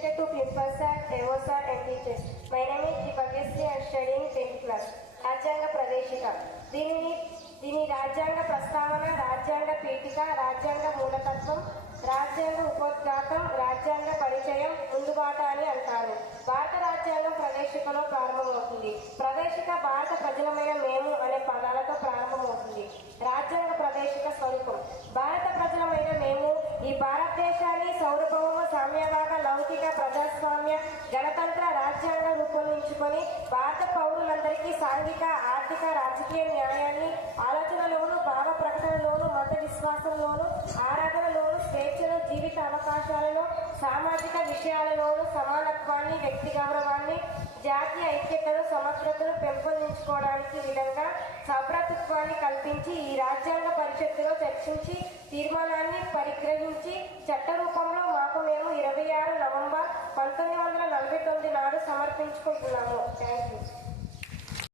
Respected to principal sir, Devo sir and teachers. My name is Dipakeshri. I am studying 10th class. రాజ్యాంగ ప్రవేశిక. దీని రాజ్యాంగ ప్రస్తావన, రాజ్యాంగ పీఠిక, రాజ్యాంగ మూలతత్వం, రాజ్యాంగ ఉపోద్ఘాతం, రాజ్యాంగ పరిచయం, ముందుబాట అని అంటారు. భారత రాజ్యాంగం ప్రవేశికలో ప్రారంభమవుతుంది. ప్రవేశిక భారత ప్రజలమైన మేము అనే పదాలతో ప్రారంభమవుతుంది. రాజ్యాంగ ప్రవేశిక స్వరూపం. భారత ప్రజలమైన మేము ఈ భారతదేశాన్ని సౌరభౌమ సామ్యవాద లౌకిక ప్రజాస్వామ్య గణతంత్ర రాజ్యాంగం రూపొందించుకొని భారత పౌరులందరికీ సాంఘిక ఆర్థిక రాజకీయ న్యాయాన్ని ఆలోచనలోను భావ ప్రకటనలోను మత విశ్వాసంలోను ఆరాధనలోను స్వేచ్ఛను జీవిత అవకాశాలలో సామాజిక విషయాలలోను సమానత్వాన్ని వ్యక్తి గౌరవాన్ని జాతీయ ఐక్యతను సమగ్రతను పెంపొందించుకోవడానికి విధంగా సౌభ్రతత్వాన్ని కల్పించి ఈ రాజ్యాంగ పరిషత్తులో చర్చించి తీర్మానాన్ని పరిగ్రహించి చట్ట రూపంలో మాకు మేము 26 నవంబర్ 1949 నాడు సమర్పించుకుంటున్నాము. Thank you.